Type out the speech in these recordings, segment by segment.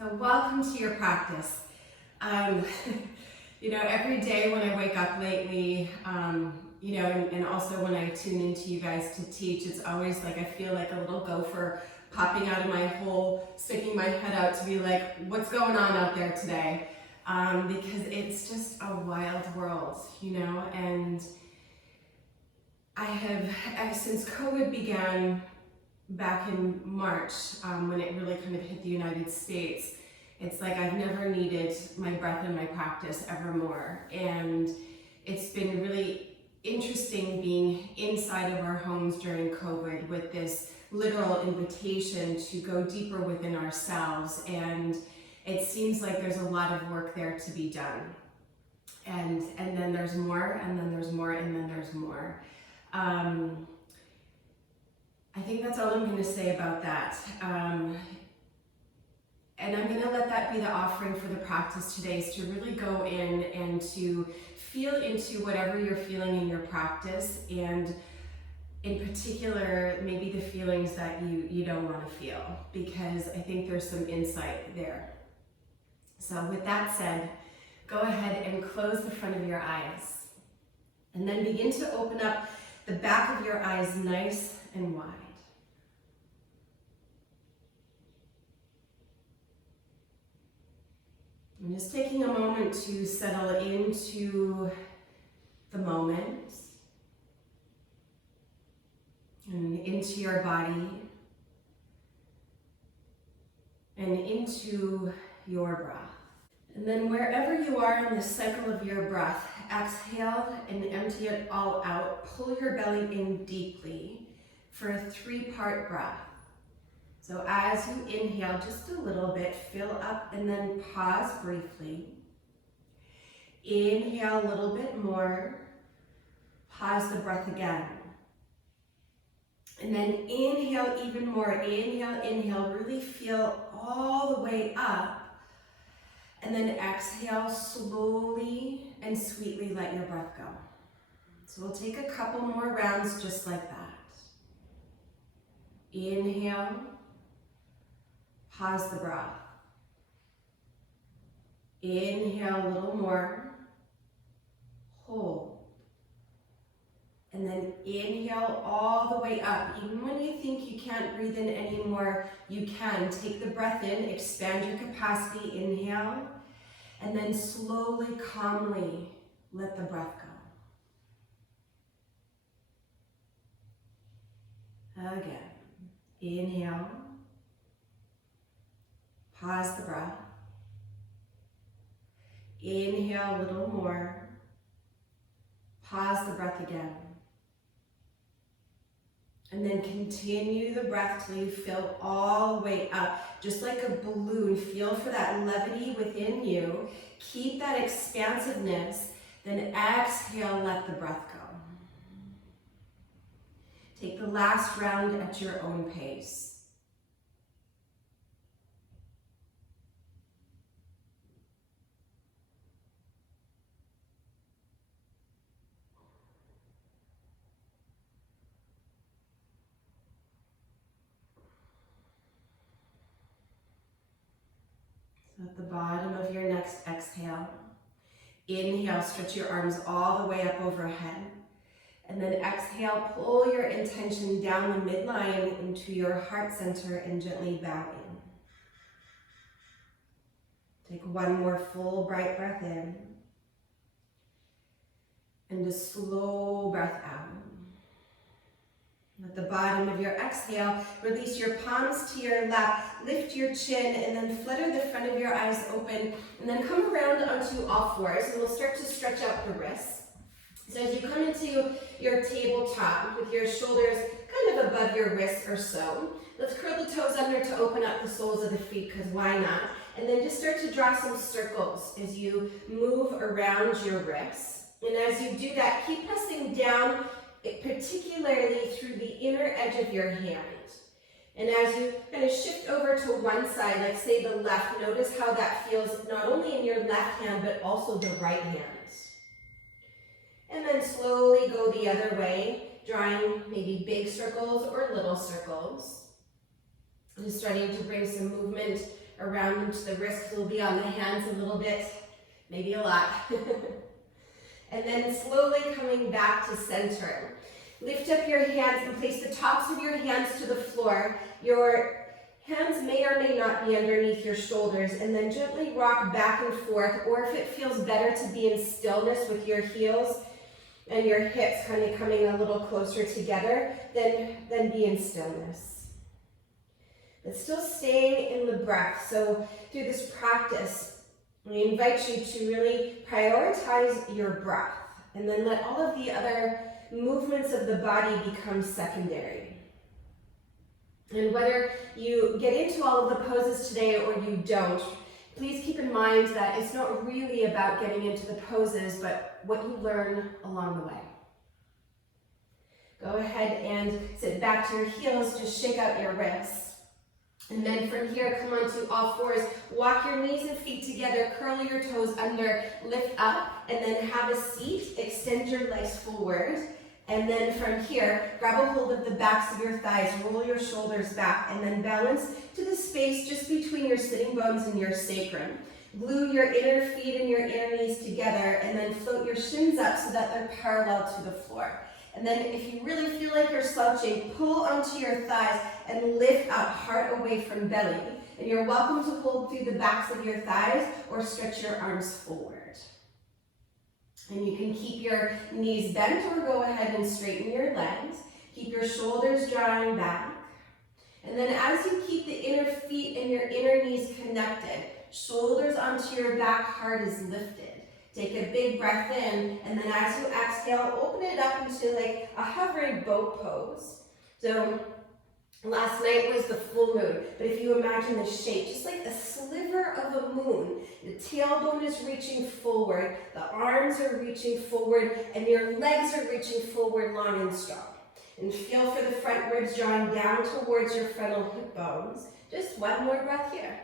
So welcome to your practice. Every day when I wake up lately, and also when I tune into you guys to teach, it's always like I feel like a little gopher popping out of my hole, sticking my head out to be like, what's going on out there today? Because it's just a wild world, and I have, since COVID began back in March, when it really kind of hit the United States, it's like I've never needed my breath in my practice ever more. And it's been really interesting being inside of our homes during COVID with this literal invitation to go deeper within ourselves. And it seems like there's a lot of work there to be done. And then there's more, and then there's more, and then there's more. I think that's all I'm going to say about that. And I'm going to let that be the offering for the practice today, is to really go in and to feel into whatever you're feeling in your practice, and in particular, maybe the feelings that you don't want to feel, because I think there's some insight there. So with that said, go ahead and close the front of your eyes, and then begin to open up the back of your eyes nice and wide. I'm just taking a moment to settle into the moment and into your body and into your breath. And then wherever you are in the cycle of your breath, exhale and empty it all out. Pull your belly in deeply for a 3-part breath. So as you inhale just a little bit, fill up and then pause briefly. Inhale a little bit more, pause the breath again. And then inhale even more, inhale, really feel all the way up. And then exhale, slowly and sweetly let your breath go. So we'll take a couple more rounds just like that. Inhale. Pause the breath. Inhale a little more. Hold. And then inhale all the way up. Even when you think you can't breathe in anymore, you can. Take the breath in, expand your capacity, inhale, and then slowly, calmly let the breath go. Again. Inhale. Pause the breath. Inhale a little more. Pause the breath again. And then continue the breath till you fill all the way up. Just like a balloon, feel for that levity within you. Keep that expansiveness. Then exhale, let the breath go. Take the last round at your own pace. At the bottom of your next exhale, inhale, stretch your arms all the way up overhead. And then exhale, pull your intention down the midline into your heart center and gently bow in. Take one more full, bright breath in. And a slow breath out. At the bottom of your exhale, release your palms to your lap, lift your chin, and then flutter the front of your eyes open, and then come around onto all fours, and we'll start to stretch out the wrists. So as you come into your tabletop with your shoulders kind of above your wrists or so, let's curl the toes under to open up the soles of the feet, because why not? And then just start to draw some circles as you move around your wrists. And as you do that, keep pressing down, particularly through the inner edge of your hand. And as you kind of shift over to one side, like say the left, notice how that feels not only in your left hand, but also the right hand. And then slowly go the other way, drawing maybe big circles or little circles. Just starting to bring some movement around into the wrist. We'll be on the hands a little bit, maybe a lot. And then slowly coming back to center. Lift up your hands and place the tops of your hands to the floor. Your hands may or may not be underneath your shoulders, and then gently rock back and forth, or if it feels better to be in stillness with your heels and your hips kind of coming a little closer together, then be in stillness. But still staying in the breath. So through this practice, we invite you to really prioritize your breath, and then let all of the other movements of the body become secondary. And whether you get into all of the poses today or you don't, please keep in mind that it's not really about getting into the poses, but what you learn along the way. Go ahead and sit back to your heels, just shake out your wrists. And then from here, come onto all fours, walk your knees and feet together, curl your toes under, lift up, and then have a seat, extend your legs forward. And then from here, grab a hold of the backs of your thighs, roll your shoulders back, and then balance to the space just between your sitting bones and your sacrum. Glue your inner feet and your inner knees together, and then float your shins up so that they're parallel to the floor. And then if you really feel like you're slouching, pull onto your thighs and lift up, heart away from belly. And you're welcome to hold through the backs of your thighs or stretch your arms forward. And you can keep your knees bent or go ahead and straighten your legs. Keep your shoulders drawing back. And then as you keep the inner feet and your inner knees connected, shoulders onto your back, heart is lifted. Take a big breath in, and then as you exhale, open it up into like a hovering boat pose. So last night was the full moon, but if you imagine the shape, just like a sliver of a moon, the tailbone is reaching forward, the arms are reaching forward, and your legs are reaching forward long and strong. And feel for the front ribs drawing down towards your frontal hip bones. Just one more breath here.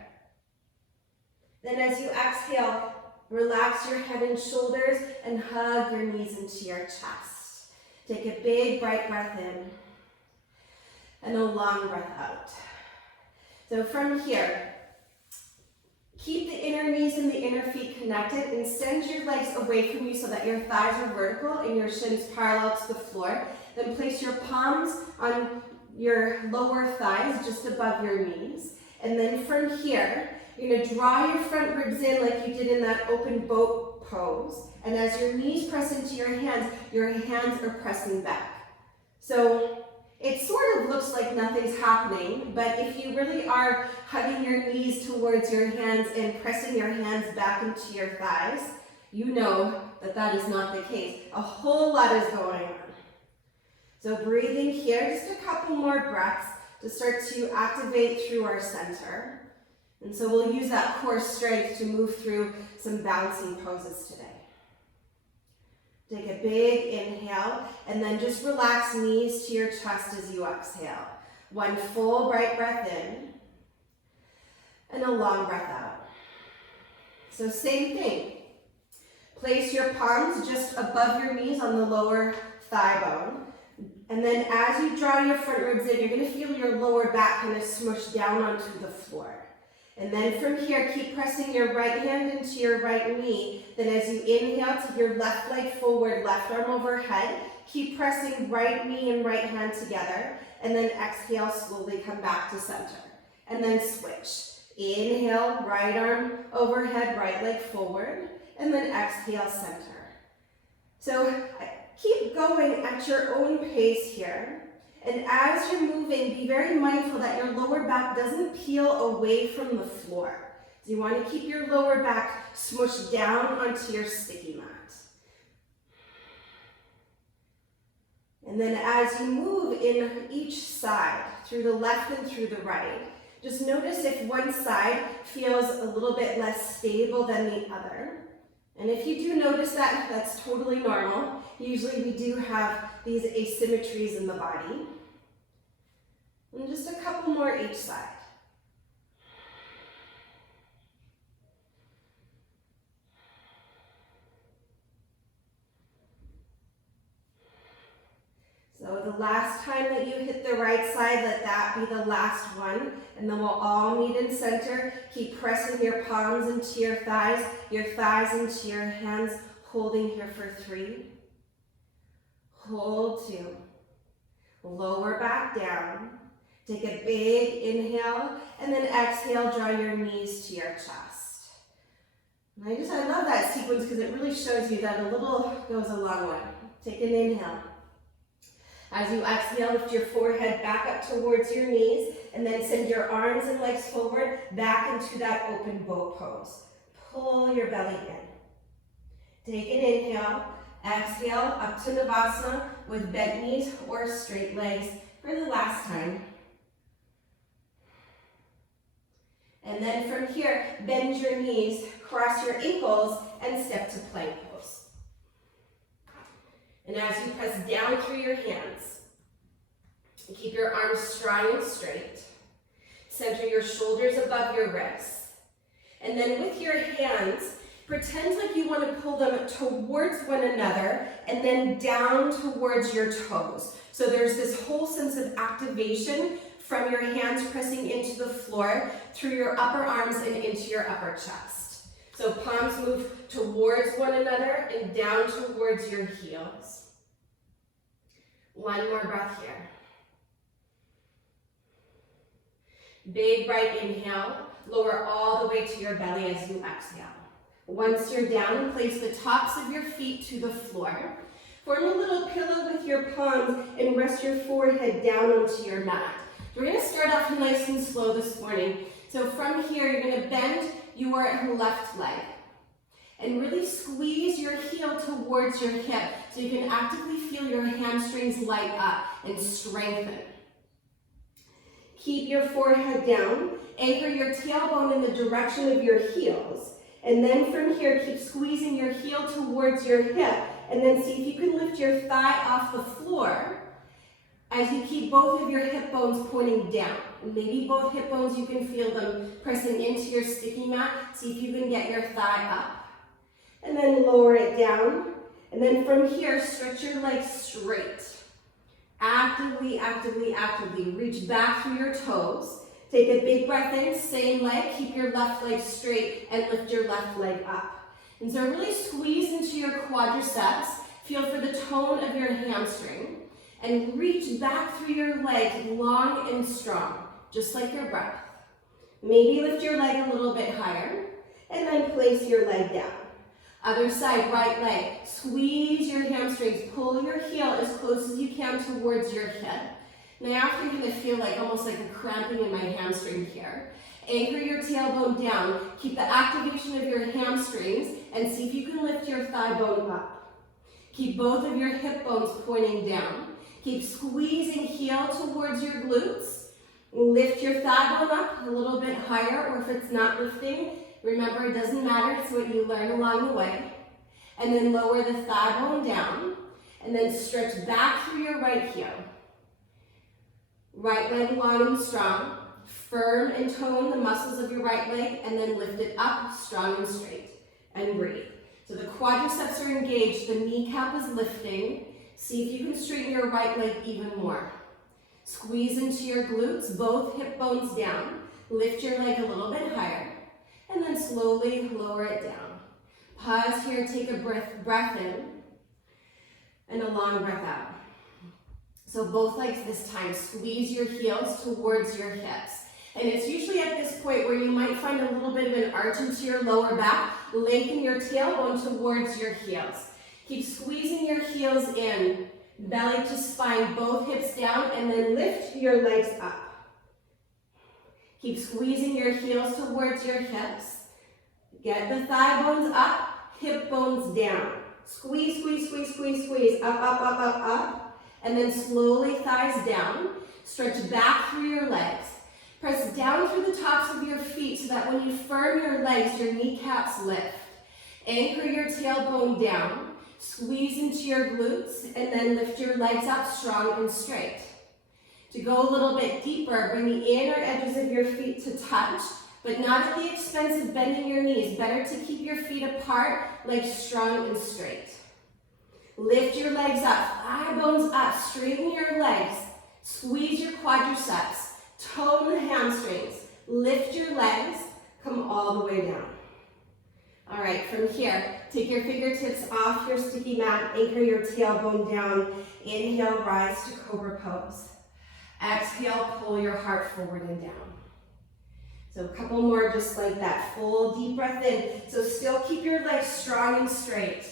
Then as you exhale, relax your head and shoulders and hug your knees into your chest. Take a big, bright breath in and a long breath out. So from here, keep the inner knees and the inner feet connected and send your legs away from you so that your thighs are vertical and your shins parallel to the floor. Then place your palms on your lower thighs just above your knees. And then from here, you're going to draw your front ribs in like you did in that open boat pose. And as your knees press into your hands are pressing back. So it sort of looks like nothing's happening, but if you really are hugging your knees towards your hands and pressing your hands back into your thighs, you know that that is not the case. A whole lot is going on. So breathing here, just a couple more breaths to start to activate through our center. And so we'll use that core strength to move through some bouncing poses today. Take a big inhale, and then just relax knees to your chest as you exhale. One full bright breath in, and a long breath out. So same thing. Place your palms just above your knees on the lower thigh bone. And then as you draw your front ribs in, you're going to feel your lower back kind of smush down onto the floor. And then from here, keep pressing your right hand into your right knee. Then as you inhale, take your left leg forward, left arm overhead. Keep pressing right knee and right hand together. And then exhale, slowly come back to center. And then switch. Inhale, right arm overhead, right leg forward. And then exhale, center. So keep going at your own pace here. And as you're moving, be very mindful that your lower back doesn't peel away from the floor. So you want to keep your lower back smushed down onto your sticky mat. And then as you move in each side, through the left and through the right, just notice if one side feels a little bit less stable than the other. And if you do notice that, that's totally normal. Usually we do have these asymmetries in the body. And just a couple more each side. So the last time that you hit the right side, let that be the last one. And then we'll all meet in center. Keep pressing your palms into your thighs into your hands. Holding here for 3. Hold 2. Lower back down. Take a big inhale, and then exhale, draw your knees to your chest. And I love that sequence because it really shows you that a little goes a long way. Take an inhale. As you exhale, lift your forehead back up towards your knees, and then send your arms and legs forward, back into that open boat pose. Pull your belly in. Take an inhale. Exhale, up to Navasana with bent knees or straight legs for the last time. And then from here, bend your knees, cross your ankles, and step to plank pose. And as you press down through your hands, keep your arms strong and straight. Center your shoulders above your wrists. And then with your hands, pretend like you want to pull them towards one another and then down towards your toes. So there's this whole sense of activation from your hands pressing into the floor through your upper arms and into your upper chest. So palms move towards one another and down towards your heels. One more breath here. Big right inhale. Lower all the way to your belly as you exhale. Once you're down, place the tops of your feet to the floor. Form a little pillow with your palms and rest your forehead down onto your mat. We're going to start off nice and slow this morning. So from here, you're going to bend your left leg and really squeeze your heel towards your hip so you can actively feel your hamstrings light up and strengthen. Keep your forehead down. Anchor your tailbone in the direction of your heels. And then from here, keep squeezing your heel towards your hip. And then see if you can lift your thigh off the floor as you keep both of your hip bones pointing down. Maybe both hip bones, you can feel them pressing into your sticky mat. See if you can get your thigh up. And then lower it down. And then from here, stretch your legs straight. Actively, actively, actively reach back through your toes. Take a big breath in, same leg. Keep your left leg straight and lift your left leg up. And so really squeeze into your quadriceps. Feel for the tone of your hamstring. And reach back through your leg long and strong, just like your breath. Maybe lift your leg a little bit higher, and then place your leg down. Other side, right leg. Squeeze your hamstrings. Pull your heel as close as you can towards your hip. Now after you're going to feel like almost like a cramping in my hamstring here. Anchor your tailbone down. Keep the activation of your hamstrings and see if you can lift your thigh bone up. Keep both of your hip bones pointing down. Keep squeezing heel towards your glutes. Lift your thigh bone up a little bit higher, or if it's not lifting, remember it doesn't matter, it's what you learn along the way. And then lower the thigh bone down, and then stretch back through your right heel. Right leg long and strong. Firm and tone the muscles of your right leg, and then lift it up, strong and straight. And breathe. So the quadriceps are engaged, the kneecap is lifting. See if you can straighten your right leg even more. Squeeze into your glutes, both hip bones down. Lift your leg a little bit higher, and then slowly lower it down. Pause here, take a breath in, and a long breath out. So both legs this time, squeeze your heels towards your hips. And it's usually at this point where you might find a little bit of an arch into your lower back. Lengthen your tailbone towards your heels. Keep squeezing your heels in, belly to spine, both hips down, and then lift your legs up. Keep squeezing your heels towards your hips. Get the thigh bones up, hip bones down. Squeeze, squeeze, squeeze, squeeze, squeeze, up, up, up, up, up. And then slowly thighs down. Stretch back through your legs. Press down through the tops of your feet so that when you firm your legs, your kneecaps lift. Anchor your tailbone down. Squeeze into your glutes, and then lift your legs up strong and straight. To go a little bit deeper, bring the inner edges of your feet to touch, but not at the expense of bending your knees. Better to keep your feet apart, legs strong and straight. Lift your legs up, thigh bones up, straighten your legs, squeeze your quadriceps, tone the hamstrings, lift your legs, come all the way down. All right, from here, take your fingertips off your sticky mat, anchor your tailbone down, inhale, rise to cobra pose. Exhale, pull your heart forward and down. So a couple more just like that, full deep breath in. So still keep your legs strong and straight.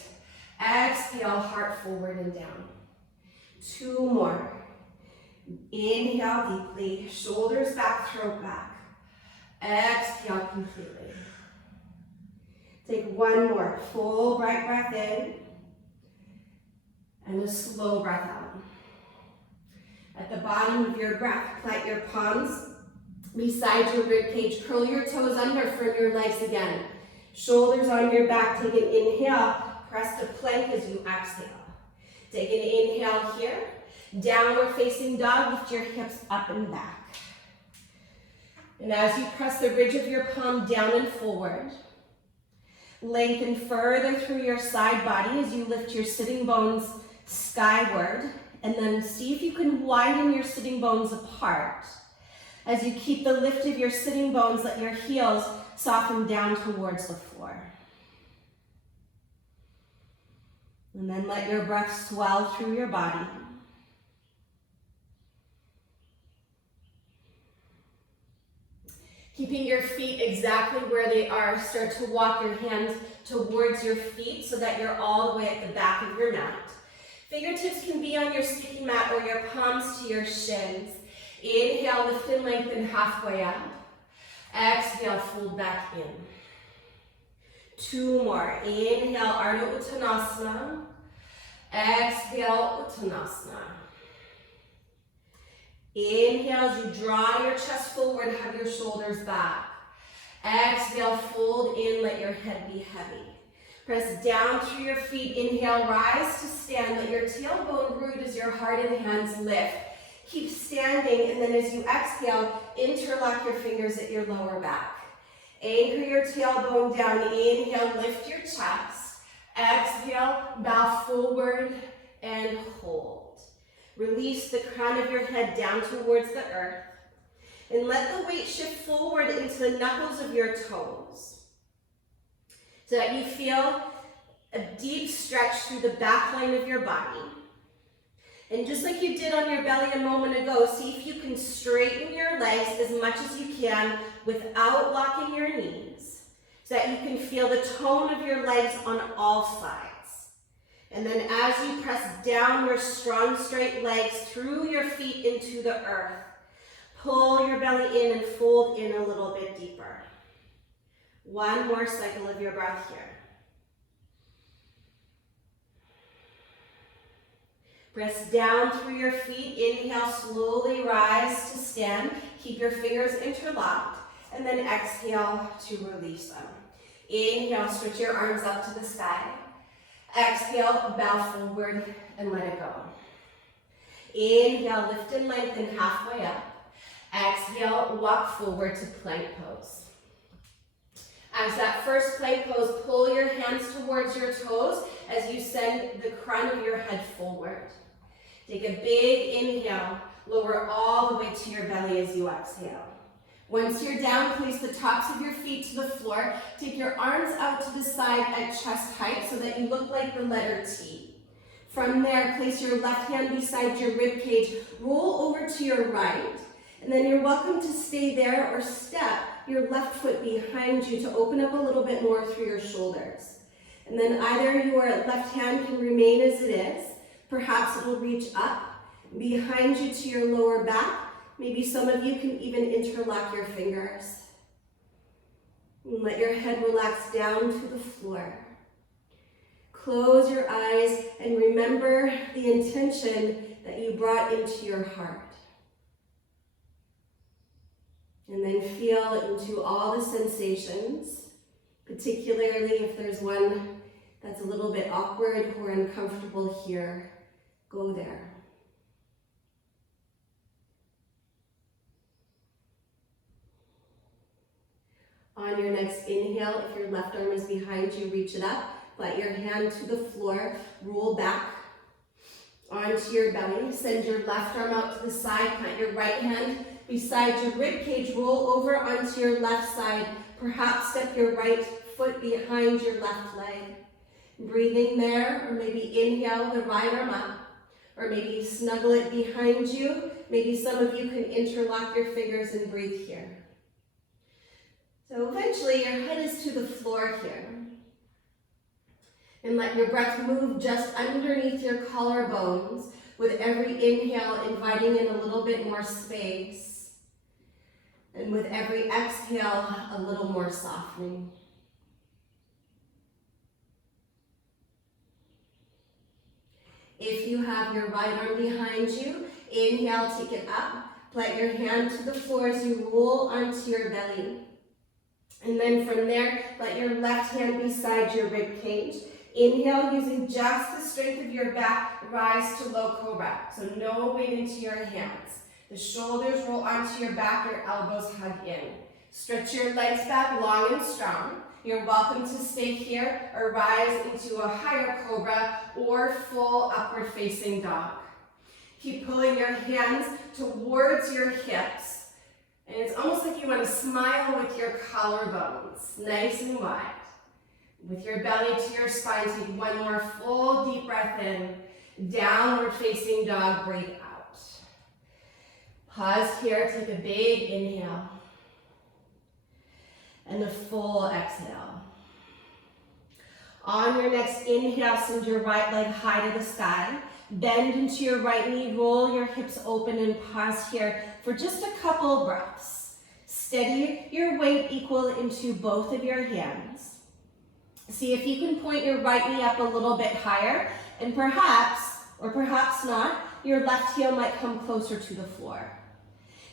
Exhale, heart forward and down. 2 more. Inhale deeply, shoulders back, throat back. Exhale completely. Take 1 more, full bright breath in, and a slow breath out. At the bottom of your breath, plant your palms beside your rib cage, curl your toes under, firm your legs again. Shoulders on your back, take an inhale, press to plank as you exhale. Take an inhale here, downward facing dog, lift your hips up and back. And as you press the ridge of your palm down and forward, lengthen further through your side body as you lift your sitting bones skyward, and then see if you can widen your sitting bones apart. As you keep the lift of your sitting bones, let your heels soften down towards the floor. And then let your breath swell through your body. Keeping your feet exactly where they are, start to walk your hands towards your feet so that you're all the way at the back of your mat. Fingertips can be on your sticky mat or your palms to your shins. Inhale, lift and lengthen halfway up. Exhale, fold back in. 2 more. Inhale, Ardha Uttanasana. Exhale, Uttanasana. Inhale as you draw your chest forward, have your shoulders back. Exhale, fold in, let your head be heavy. Press down through your feet. Inhale, rise to stand. Let your tailbone root as your heart and hands lift. Keep standing, and then as you exhale, interlock your fingers at your lower back. Anchor your tailbone down. Inhale, lift your chest. Exhale, bow forward and hold. Release the crown of your head down towards the earth. And let the weight shift forward into the knuckles of your toes, so that you feel a deep stretch through the back line of your body. And just like you did on your belly a moment ago, see if you can straighten your legs as much as you can without locking your knees, so that you can feel the tone of your legs on all sides. And then as you press down your strong, straight legs through your feet into the earth, pull your belly in and fold in a little bit deeper. 1 more cycle of your breath here. Press down through your feet. Inhale, slowly rise to stand. Keep your fingers interlocked, and then exhale to release them. Inhale, stretch your arms up to the sky. Exhale, bow forward and let it go. Inhale, lift and lengthen halfway up. Exhale, walk forward to plank pose. As that first plank pose, pull your hands towards your toes as you send the crown of your head forward. Take a big inhale, lower all the way to your belly as you exhale. Once you're down, place the tops of your feet to the floor. Take your arms out to the side at chest height so that you look like the letter T. From there, place your left hand beside your rib cage, roll over to your right, and then you're welcome to stay there or step your left foot behind you to open up a little bit more through your shoulders. And then either your left hand can remain as it is, perhaps it'll reach up behind you to your lower back. Maybe some of you can even interlock your fingers. And let your head relax down to the floor. Close your eyes and remember the intention that you brought into your heart. And then feel into all the sensations, particularly if there's one that's a little bit awkward or uncomfortable here. Go there. On your next inhale, if your left arm is behind you, reach it up. Let your hand to the floor, roll back onto your belly. Send your left arm out to the side, plant your right hand beside your rib cage, roll over onto your left side. Perhaps step your right foot behind your left leg. Breathing there, or maybe inhale the right arm up, or maybe snuggle it behind you. Maybe some of you can interlock your fingers and breathe here. So eventually your head is to the floor here. And let your breath move just underneath your collarbones, with every inhale inviting in a little bit more space. And with every exhale, a little more softening. If you have your right arm behind you, inhale, take it up. Plant your hand to the floor as you roll onto your belly. And then from there, let your left hand beside your rib cage. Inhale, using just the strength of your back, rise to low cobra. So no weight into your hands. The shoulders roll onto your back, your elbows hug in. Stretch your legs back long and strong. You're welcome to stay here or rise into a higher cobra or full upward facing dog. Keep pulling your hands towards your hips. And it's almost like you want to smile with your collarbones, nice and wide. With your belly to your spine, take one more full deep breath in. Downward facing dog, breathe out. Pause here, take a big inhale. And a full exhale. On your next inhale, send your right leg high to the sky. Bend into your right knee, roll your hips open and pause here for just a couple of breaths. Steady your weight equal into both of your hands. See if you can point your right knee up a little bit higher, and perhaps, or perhaps not, your left heel might come closer to the floor.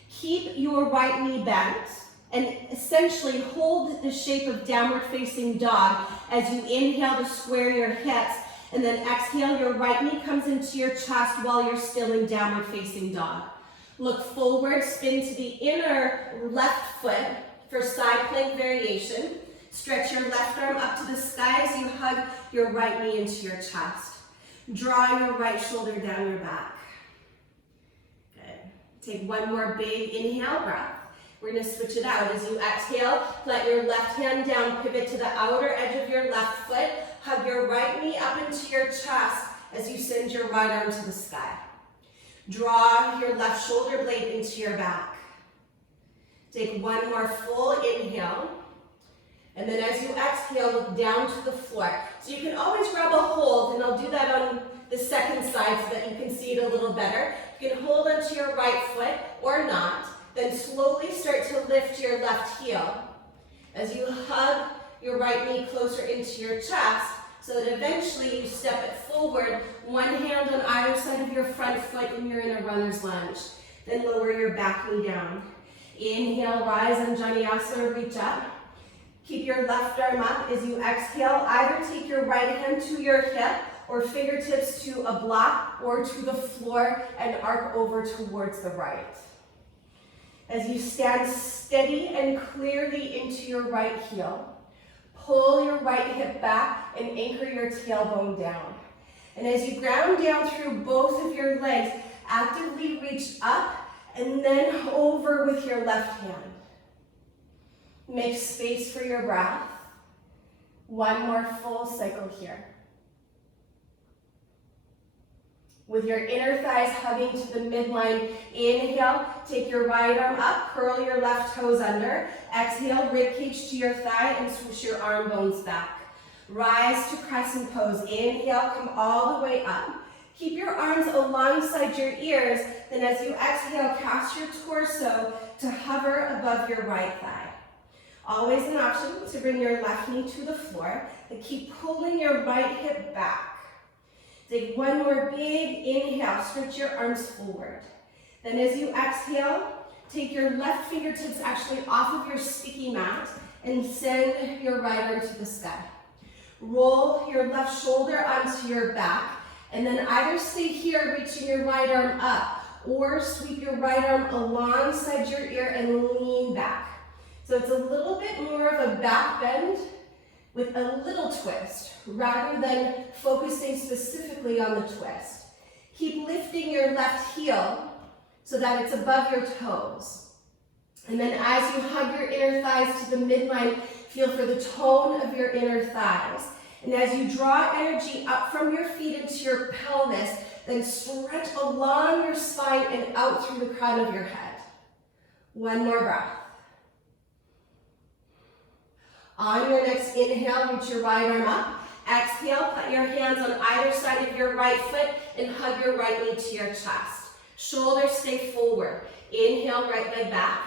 Keep your right knee bent and essentially hold the shape of downward facing dog as you inhale to square your hips, and then exhale, your right knee comes into your chest while you're still in downward facing dog. Look forward, spin to the inner left foot for side plank variation. Stretch your left arm up to the sky as you hug your right knee into your chest. Draw your right shoulder down your back. Good. Take one more big inhale breath. We're going to switch it out. As you exhale, let your left hand down, pivot to the outer edge of your left foot. Hug your right knee up into your chest as you send your right arm to the sky. Draw your left shoulder blade into your back. Take one more full inhale. And then as you exhale, look down to the floor. So you can always grab a hold, and I'll do that on the second side so that you can see it a little better. You can hold onto your right foot or not. Then slowly start to lift your left heel as you hug your right knee closer into your chest so that eventually you step it forward, one hand on either side of your front foot, and you're in a runner's lunge. Then lower your back knee down. Inhale, rise, Anjaneyasana, reach up. Keep your left arm up as you exhale. Either take your right hand to your hip or fingertips to a block or to the floor and arc over towards the right. As you stand steady and clearly into your right heel, pull your right hip back and anchor your tailbone down. And as you ground down through both of your legs, actively reach up and then over with your left hand. Make space for your breath. One more full cycle here. With your inner thighs hugging to the midline, inhale, take your right arm up, curl your left toes under. Exhale, ribcage to your thigh and swoosh your arm bones back. Rise to crescent pose. Inhale, come all the way up. Keep your arms alongside your ears. Then as you exhale, cast your torso to hover above your right thigh. Always an option to bring your left knee to the floor, but keep pulling your right hip back. Take one more big inhale, stretch your arms forward. Then as you exhale, take your left fingertips actually off of your sticky mat and send your right arm to the sky. Roll your left shoulder onto your back, and then either stay here reaching your right arm up, or sweep your right arm alongside your ear and lean back. So it's a little bit more of a back bend with a little twist, rather than focusing specifically on the twist. Keep lifting your left heel so that it's above your toes. And then as you hug your inner thighs to the midline, feel for the tone of your inner thighs. And as you draw energy up from your feet into your pelvis, then stretch along your spine and out through the crown of your head. One more breath. On your next inhale, reach your right arm up. Exhale, put your hands on either side of your right foot and hug your right knee to your chest. Shoulders stay forward. Inhale, right leg back.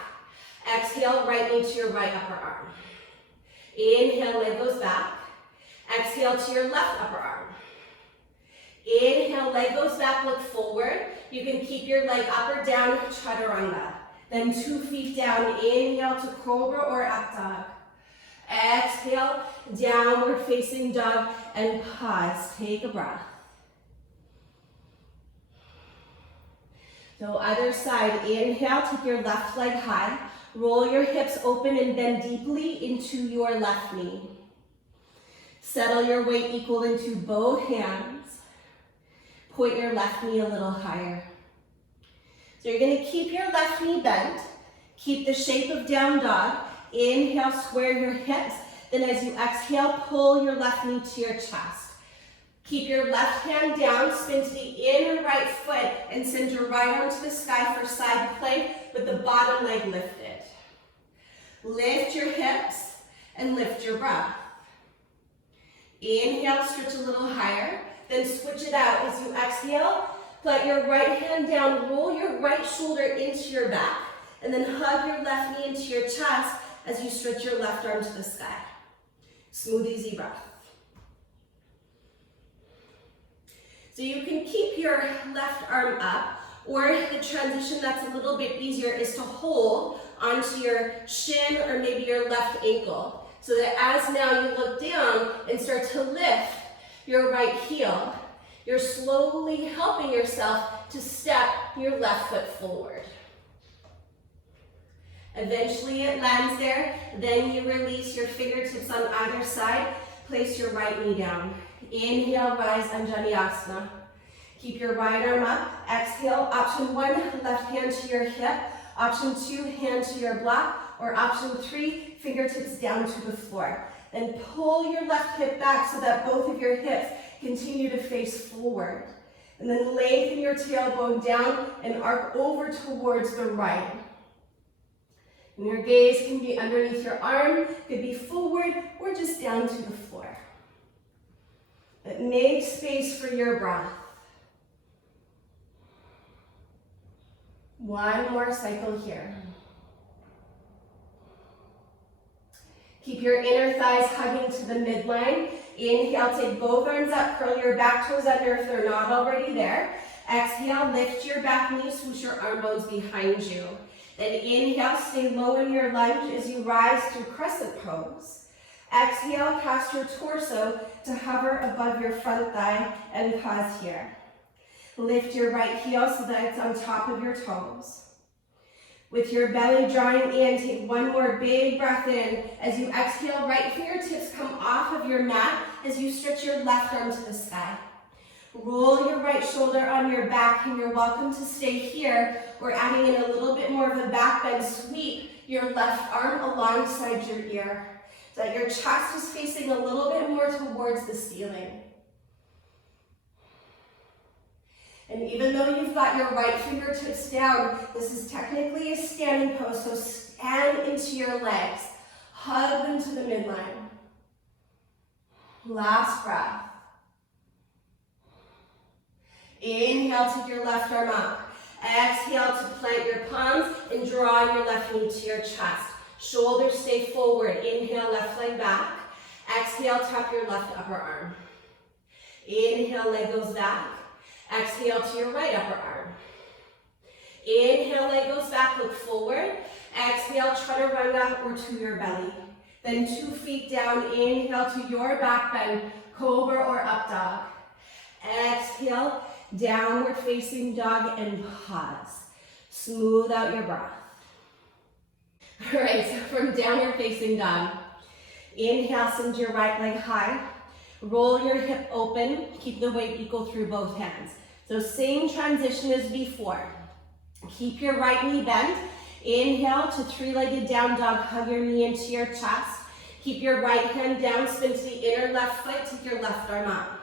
Exhale, right knee to your right upper arm. Inhale, leg goes back. Exhale to your left upper arm. Inhale, leg goes back, look forward. You can keep your leg up or down, chaturanga. Then 2 feet down, inhale to cobra or up dog. Exhale, downward facing dog, and pause. Take a breath. So other side, inhale, take your left leg high. Roll your hips open and bend deeply into your left knee. Settle your weight equal into both hands. Point your left knee a little higher. So you're going to keep your left knee bent. Keep the shape of down dog. Inhale, square your hips. Then as you exhale, pull your left knee to your chest. Keep your left hand down, spin to the inner right foot, and send your right arm to the sky for side plank with the bottom leg lifted. Lift your hips and lift your breath. Inhale, stretch a little higher, then switch it out. As you exhale, put your right hand down, roll your right shoulder into your back, and then hug your left knee into your chest as you stretch your left arm to the sky. Smooth, easy breath. So you can keep your left arm up, or the transition that's a little bit easier is to hold onto your shin or maybe your left ankle, so that as now you look down and start to lift your right heel, you're slowly helping yourself to step your left foot forward. Eventually it lands there, then you release your fingertips on either side, place your right knee down. Inhale, rise, Anjaneyasana. Keep your right arm up. Exhale, option 1, left hand to your hip. Option 2, hand to your block. Or option 3, fingertips down to the floor. Then pull your left hip back so that both of your hips continue to face forward. And then lengthen your tailbone down and arc over towards the right. And your gaze can be underneath your arm, could be forward, or just down to the floor. But make space for your breath. One more cycle here. Keep your inner thighs hugging to the midline. Inhale, take both arms up, curl your back toes under if they're not already there. Exhale, lift your back knee, swoosh your arm bones behind you. Then inhale, stay low in your lunge as you rise through crescent pose. Exhale, cast your torso to hover above your front thigh and pause here. Lift your right heel so that it's on top of your toes. With your belly drawing in, take one more big breath in. As you exhale, right fingertips come off of your mat as you stretch your left arm to the sky. Roll your right shoulder on your back, and you're welcome to stay here. We're adding in a little bit more of a back bend. Sweep your left arm alongside your ear so that your chest is facing a little bit more towards the ceiling. And even though you've got your right fingertips down, this is technically a standing pose, so stand into your legs. Hug them to the midline. Last breath. Inhale, take your left arm up. Exhale to plant your palms and draw your left knee to your chest. Shoulders stay forward. Inhale, left leg back. Exhale, tap your left upper arm. Inhale, leg goes back. Exhale to your right upper arm. Inhale, leg goes back, look forward. Exhale, chaturanga or to your belly. Then 2 feet down, inhale to your back bend, cobra or up dog. Exhale, downward facing dog, and pause. Smooth out your breath. All right, so from downward facing dog, inhale, send your right leg high. Roll your hip open, keep the weight equal through both hands. So same transition as before. Keep your right knee bent. Inhale to three-legged down dog, hug your knee into your chest. Keep your right hand down, spin to the inner left foot, take your left arm up.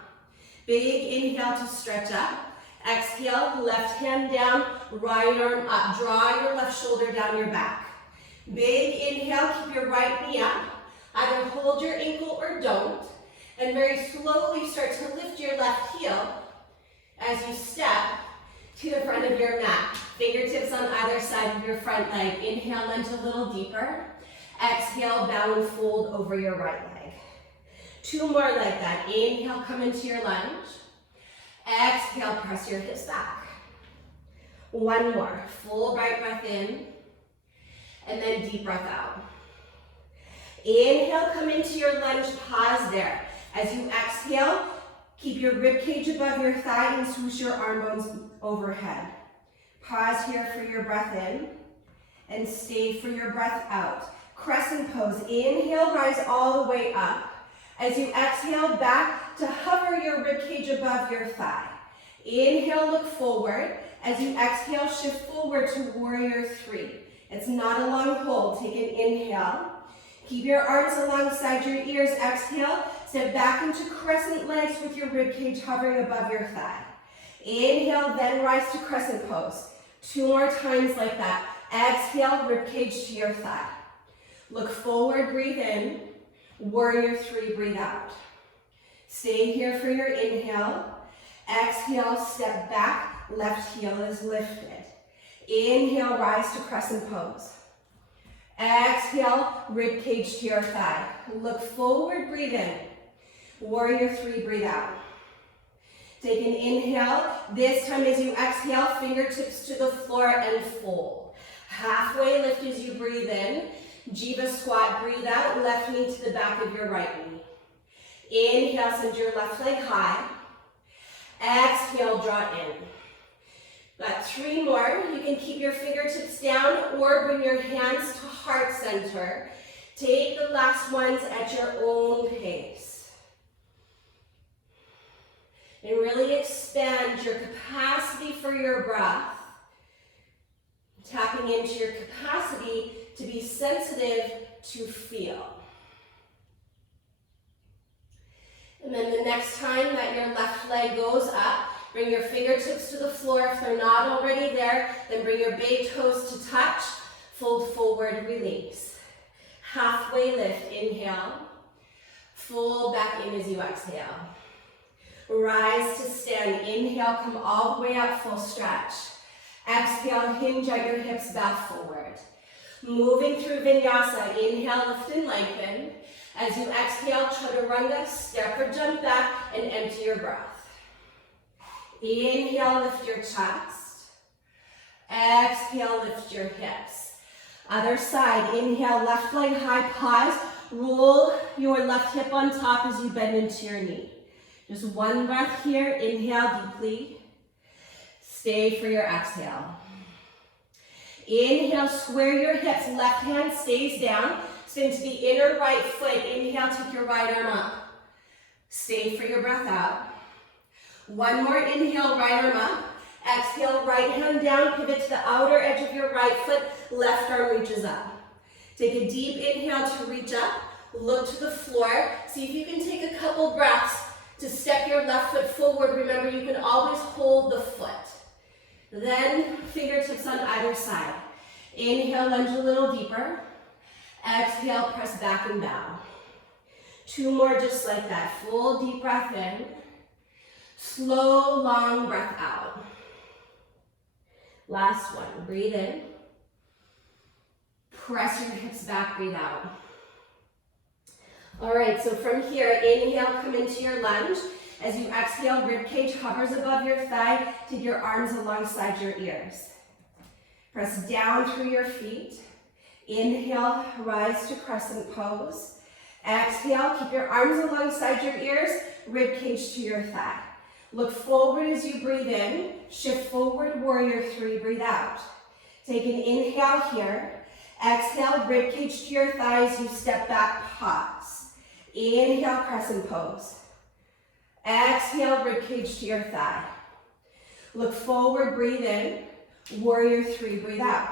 Big inhale to stretch up. Exhale, left hand down, right arm up. Draw your left shoulder down your back. Big inhale, keep your right knee up. Either hold your ankle or don't. And very slowly start to lift your left heel as you step to the front of your mat. Fingertips on either side of your front leg. Inhale, lunge a little deeper. Exhale, bow and fold over your right leg. 2 more like that. Inhale, come into your lunge. Exhale, press your hips back. 1 more. Full right breath in. And then deep breath out. Inhale, come into your lunge. Pause there. As you exhale, keep your rib cage above your thigh and swoosh your arm bones overhead. Pause here for your breath in and stay for your breath out. Crescent pose. Inhale, rise all the way up. As you exhale, back to hover your rib cage above your thigh. Inhale, look forward. As you exhale, shift forward to warrior 3. It's not a long hold. Take an inhale. Keep your arms alongside your ears. Exhale, step back into crescent legs with your rib cage hovering above your thigh. Inhale, then rise to crescent pose. 2 more times like that. Exhale, rib cage to your thigh. Look forward, breathe in. Warrior 3, breathe out. Stay here for your inhale. Exhale, step back, left heel is lifted. Inhale, rise to crescent pose. Exhale, rib cage to your thigh. Look forward, breathe in. Warrior 3, breathe out. Take an inhale. This time as you exhale, fingertips to the floor and fold. Halfway lift as you breathe in. Jiva squat, breathe out. Left knee to the back of your right knee. Inhale, send your left leg high. Exhale, draw in. Got 3 more. You can keep your fingertips down or bring your hands to heart center. Take the last ones at your own pace. And really expand your capacity for your breath. Tapping into your capacity to be sensitive to feel. And then the next time that your left leg goes up, bring your fingertips to the floor. If they're not already there, then bring your big toes to touch. Fold forward, release. Halfway lift, inhale. Fold back in as you exhale. Rise to stand. Inhale, come all the way up, full stretch. Exhale, hinge at your hips, bow forward. Moving through vinyasa. Inhale, lift and lengthen. As you exhale, chaturanga, step or jump back and empty your breath. Inhale, lift your chest. Exhale, lift your hips. Other side, inhale, left leg high, pause. Roll your left hip on top as you bend into your knee. Just 1 breath here, inhale deeply. Stay for your exhale. Inhale, square your hips, left hand stays down. Spin to the inner right foot. Inhale, take your right arm up. Stay for your breath out. 1 more inhale, right arm up. Exhale, right hand down, pivot to the outer edge of your right foot. Left arm reaches up. Take a deep inhale to reach up. Look to the floor. See if you can take a couple breaths to step your left foot forward. Remember, you can always hold the foot. Then fingertips on either side. Inhale, lunge a little deeper. Exhale, press back and bow. 2 more just like that. Full deep breath in. Slow, long breath out. Last one. Breathe in. Press your hips back, breathe out. All right, so from here, inhale, come into your lunge. As you exhale, rib cage hovers above your thigh. Take your arms alongside your ears. Press down through your feet. Inhale, rise to crescent pose. Exhale, keep your arms alongside your ears, rib cage to your thigh. Look forward as you breathe in. Shift forward, warrior 3, breathe out. Take an inhale here. Exhale, rib cage to your thighs. You step back, pause. Inhale, crescent pose. Exhale, rib cage to your thigh. Look forward, breathe in. Warrior three, breathe out.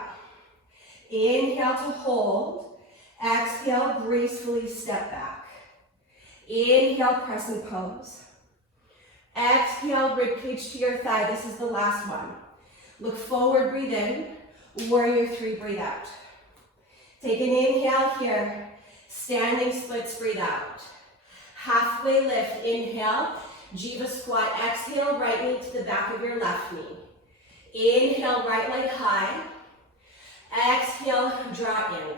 Inhale to hold. Exhale, gracefully step back. Inhale, crescent pose. Exhale, ribcage to your thigh. This is the last one. Look forward, breathe in. Warrior three, breathe out. Take an inhale here. Standing splits, breathe out. Halfway lift, inhale. Jiva squat, exhale, right knee to the back of your left knee. Inhale, right leg high. Exhale, draw in.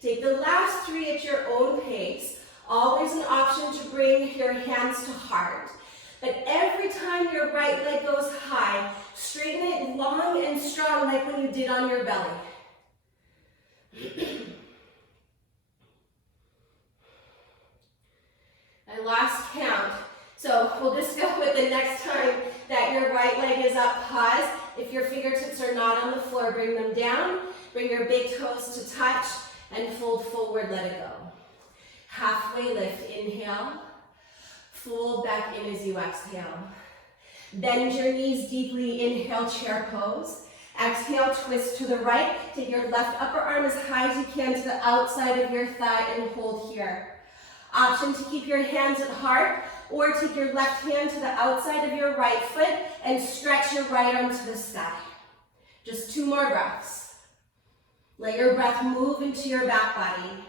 Take the last three at your own pace. Always an option to bring your hands to heart. But every time your right leg goes high, straighten it long and strong like when you did on your belly. I lost count. So we'll just go with the next time that your right leg is up, pause. If your fingertips are not on the floor, bring them down. Bring your big toes to touch and fold forward, let it go. Halfway lift, inhale. Fold back in as you exhale. Bend your knees deeply, inhale, chair pose. Exhale, twist to the right. Take your left upper arm as high as you can to the outside of your thigh and hold here. Option to keep your hands at heart or take your left hand to the outside of your right foot and stretch your right arm to the sky. Just 2 more breaths. Let your breath move into your back body.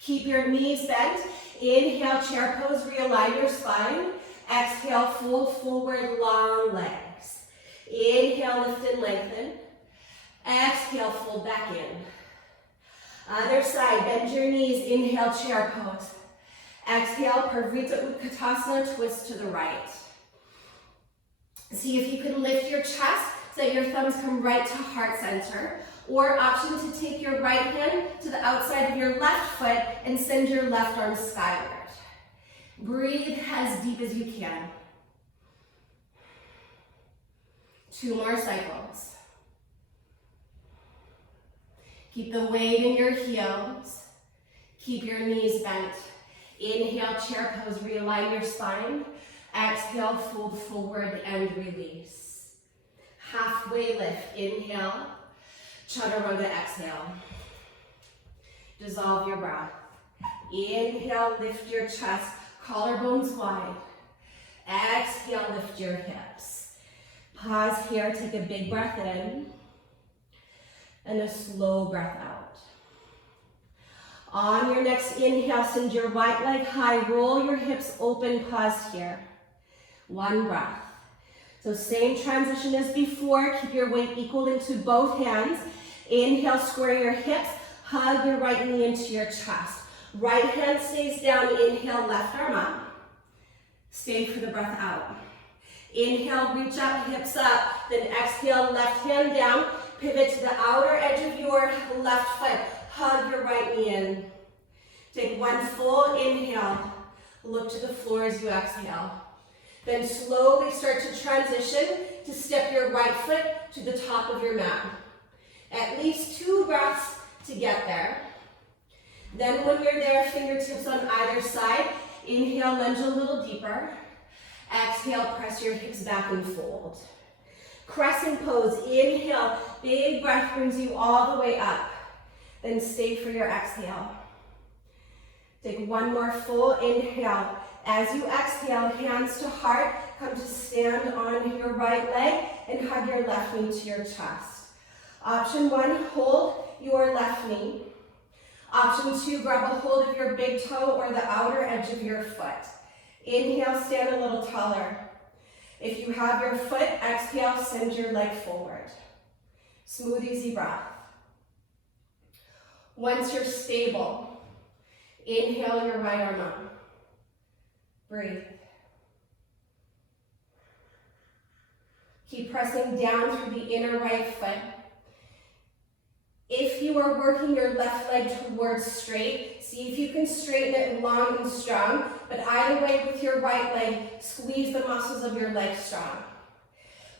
Keep your knees bent. Inhale, chair pose, realign your spine. Exhale, fold forward, long legs. Inhale, lift and lengthen. Exhale, fold back in. Other side, bend your knees, inhale, chair pose. Exhale, Parivrtta Utkatasana, twist to the right. See if you can lift your chest so that your thumbs come right to heart center. Or option to take your right hand to the outside of your left foot and send your left arm skyward. Breathe as deep as you can. 2 more cycles. Keep the weight in your heels. Keep your knees bent. Inhale, chair pose, realign your spine. Exhale, fold forward and release. Halfway lift, inhale. Chaturanga, exhale. Dissolve your breath. Inhale, lift your chest, collarbones wide. Exhale, lift your hips. Pause here, take a big breath in. And a slow breath out. On your next inhale, send your right leg high, roll your hips open, pause here. 1 breath. So same transition as before, keep your weight equal into both hands. Inhale, square your hips, hug your right knee into your chest. Right hand stays down, inhale, left arm up. Stay for the breath out. Inhale, reach up, hips up, then exhale, left hand down. Pivot to the outer edge of your left foot. Hug your right knee in. Take 1 full inhale. Look to the floor as you exhale. Then slowly start to transition to step your right foot to the top of your mat. At least 2 breaths to get there. Then when you're there, fingertips on either side. Inhale, lunge a little deeper. Exhale, press your hips back and fold. Crescent pose, inhale, big breath brings you all the way up. Then stay for your exhale. Take 1 more full inhale. As you exhale, hands to heart, come to stand on your right leg and hug your left knee to your chest. Option 1, hold your left knee. Option 2, grab a hold of your big toe or the outer edge of your foot. Inhale, stand a little taller. If you have your foot, exhale, send your leg forward. Smooth, easy breath. Once you're stable, inhale your right arm up. Breathe. Keep pressing down through the inner right foot. If you are working your left leg towards straight, see if you can straighten it long and strong, but either way with your right leg, squeeze the muscles of your leg strong.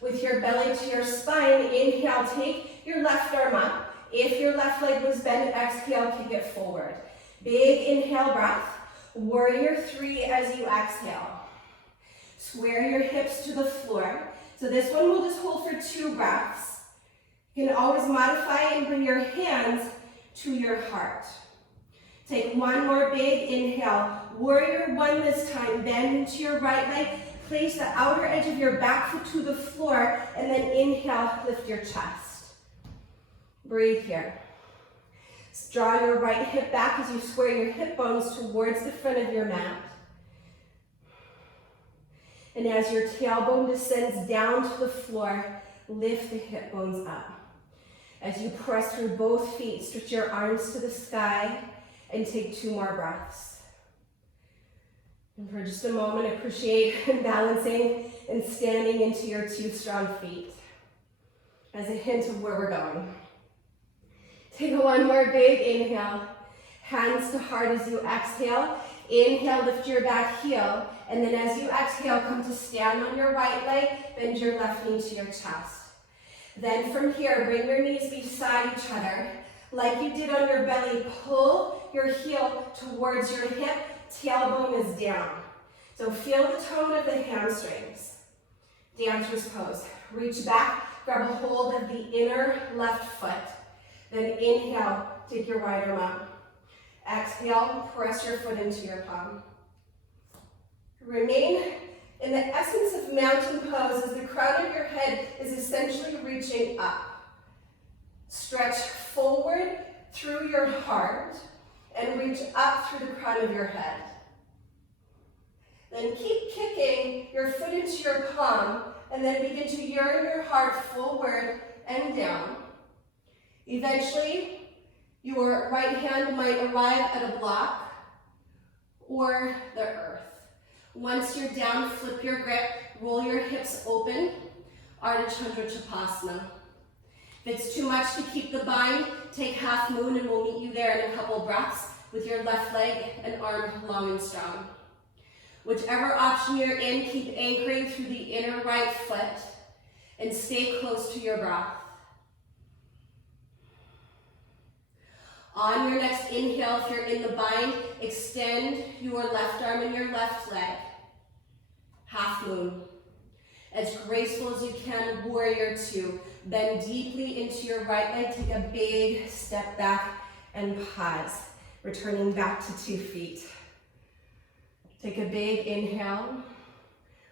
With your belly to your spine, inhale, take your left arm up. If your left leg was bent, exhale, kick it forward. Big inhale breath, warrior 3 as you exhale. Square your hips to the floor. So this one we'll just hold for 2 breaths. You can always modify and bring your hands to your heart. Take one more big inhale. Warrior 1 this time. Bend into your right leg. Place the outer edge of your back foot to the floor, and then inhale, lift your chest. Breathe here. Draw your right hip back as you square your hip bones towards the front of your mat. And as your tailbone descends down to the floor, lift the hip bones up. As you press through both feet, stretch your arms to the sky and take 2 more breaths. And for just a moment, appreciate balancing and standing into your 2 strong feet as a hint of where we're going. Take one more big inhale, hands to heart as you exhale. Inhale, lift your back heel, and then as you exhale, come to stand on your right leg, bend your left knee to your chest. Then from here, bring your knees beside each other. Like you did on your belly, pull your heel towards your hip, tailbone is down. So feel the tone of the hamstrings. Dancer's pose. Reach back, grab a hold of the inner left foot. Then inhale, take your right arm up. Exhale, press your foot into your palm. Remain in the essence of mountain pose as the crown of your head is essentially reaching up. Stretch forward through your heart and reach up through the crown of your head. Then keep kicking your foot into your palm and then begin to yearn your heart forward and down. Eventually, your right hand might arrive at a block or the earth. Once you're down, flip your grip, roll your hips open, Ardha Chandra Chapasana. If it's too much to keep the bind, take half moon and we'll meet you there in a couple breaths with your left leg and arm long and strong. Whichever option you're in, keep anchoring through the inner right foot and stay close to your breath. On your next inhale, if you're in the bind, extend your left arm and your left leg. Half moon. As graceful as you can, warrior 2. Bend deeply into your right leg, take a big step back and pause. Returning back to 2 feet. Take a big inhale.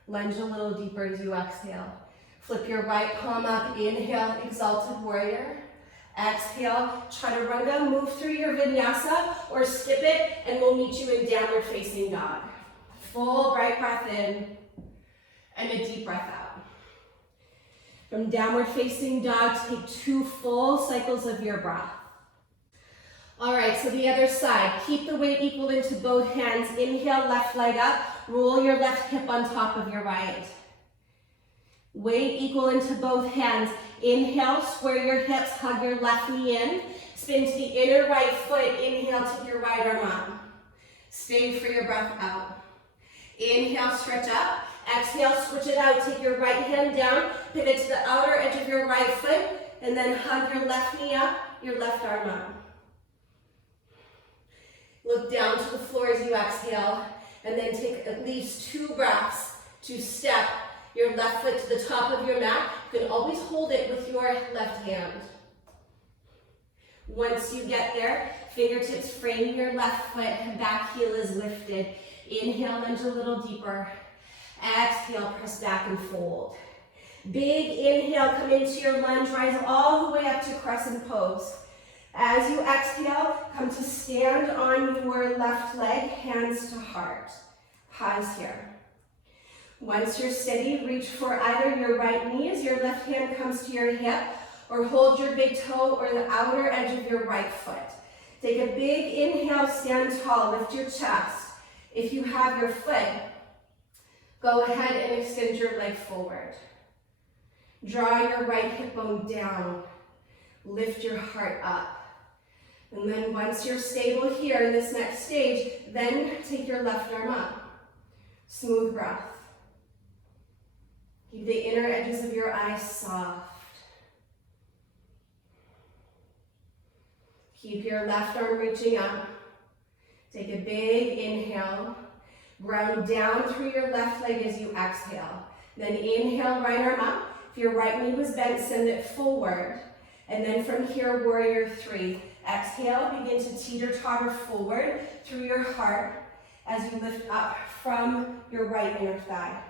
Lunge a little deeper as you exhale. Flip your right palm up, inhale, exalted warrior. Exhale, chaturanga, move through your vinyasa or skip it and we'll meet you in downward facing dog. Full bright breath in and a deep breath out. From downward facing dog, take 2 full cycles of your breath. All right, so the other side. Keep the weight equal into both hands. Inhale, left leg up. Roll your left hip on top of your right. Weight equal into both hands. Inhale, square your hips, hug your left knee in. Spin to the inner right foot. Inhale, take your right arm up. Stay for your breath out. Inhale, stretch up. Exhale, switch it out. Take your right hand down. Pivot to the outer edge of your right foot. And then hug your left knee up, your left arm up. Look down to the floor as you exhale. And then take at least 2 breaths to step your left foot to the top of your mat. You can always hold it with your left hand. Once you get there, fingertips frame your left foot, back heel is lifted. Inhale, lunge a little deeper. Exhale, press back and fold. Big inhale, come into your lunge, rise all the way up to crescent pose. As you exhale, come to stand on your left leg, hands to heart. Pause here. Once you're steady, reach for either your right knee as your left hand comes to your hip, or hold your big toe or the outer edge of your right foot. Take a big inhale, stand tall, lift your chest. If you have your foot, go ahead and extend your leg forward. Draw your right hip bone down. Lift your heart up. And then once you're stable here in this next stage, then take your left arm up. Smooth breath. Keep the inner edges of your eyes soft. Keep your left arm reaching up. Take a big inhale. Ground down through your left leg as you exhale. Then inhale, right arm up. If your right knee was bent, send it forward. And then from here, warrior three. Exhale, begin to teeter-totter forward through your heart as you lift up from your right inner thigh.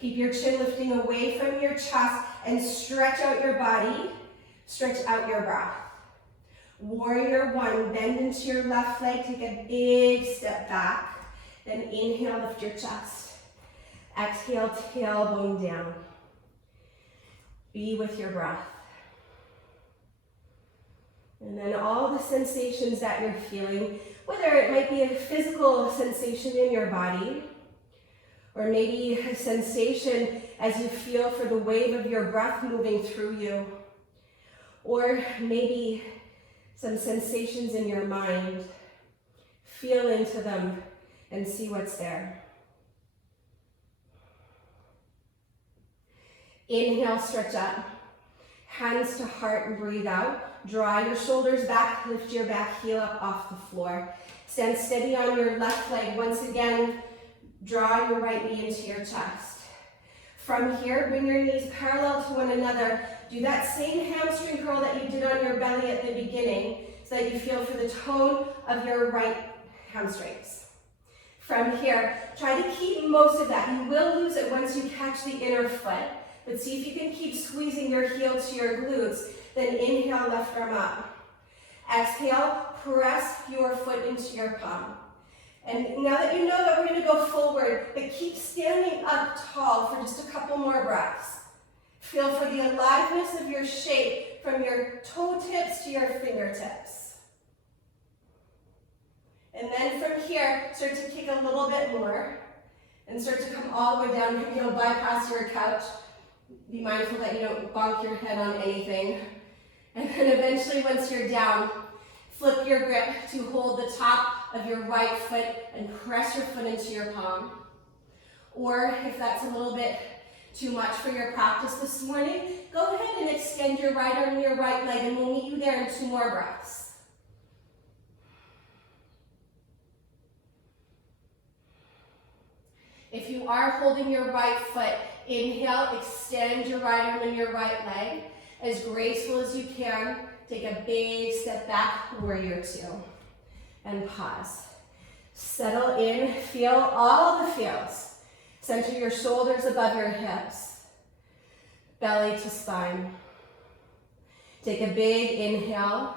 Keep your chin lifting away from your chest and stretch out your body, stretch out your breath. Warrior one, bend into your left leg, take a big step back. Then inhale, lift your chest. Exhale, tailbone down. Be with your breath. And then all the sensations that you're feeling, whether it might be a physical sensation in your body, or maybe a sensation as you feel for the wave of your breath moving through you, or maybe some sensations in your mind. Feel into them and see what's there. Inhale, stretch up. Hands to heart and breathe out. Draw your shoulders back, lift your back heel up off the floor. Stand steady on your left leg. Once again, draw your right knee into your chest. From here, bring your knees parallel to one another. Do that same hamstring curl that you did on your belly at the beginning so that you feel for the tone of your right hamstrings. From here, try to keep most of that. You will lose it once you catch the inner foot, but see if you can keep squeezing your heel to your glutes. Then inhale, left arm up. Exhale, press your foot into your palm. And now that you know that we're going to go forward, but keep standing up tall for just a couple more breaths. Feel for the aliveness of your shape from your toe tips to your fingertips. And then from here, start to kick a little bit more and start to come all the way down. Maybe you'll bypass your couch. Be mindful that you don't bonk your head on anything. And then eventually, once you're down, flip your grip to hold the top of your right foot and press your foot into your palm. Or if that's a little bit too much for your practice this morning, go ahead and extend your right arm and your right leg, and we'll meet you there in 2 more breaths. If you are holding your right foot, inhale, extend your right arm and your right leg. As graceful as you can, take a big step back, warrior two, and pause. Settle in, feel all the feels. Center your shoulders above your hips, belly to spine. Take a big inhale,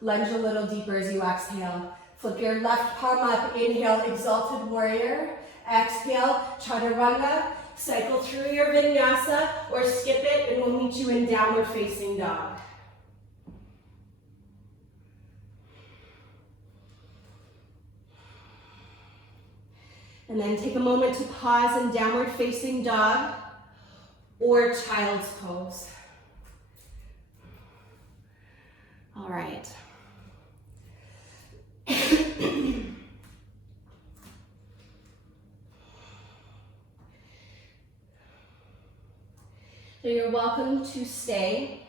lunge a little deeper as you exhale. Flip your left palm up, inhale, exalted warrior. Exhale, chaturanga. Cycle through your vinyasa or skip it, and we'll meet you in downward facing dog. And then take a moment to pause in downward facing dog or child's pose. All right. So you're welcome to stay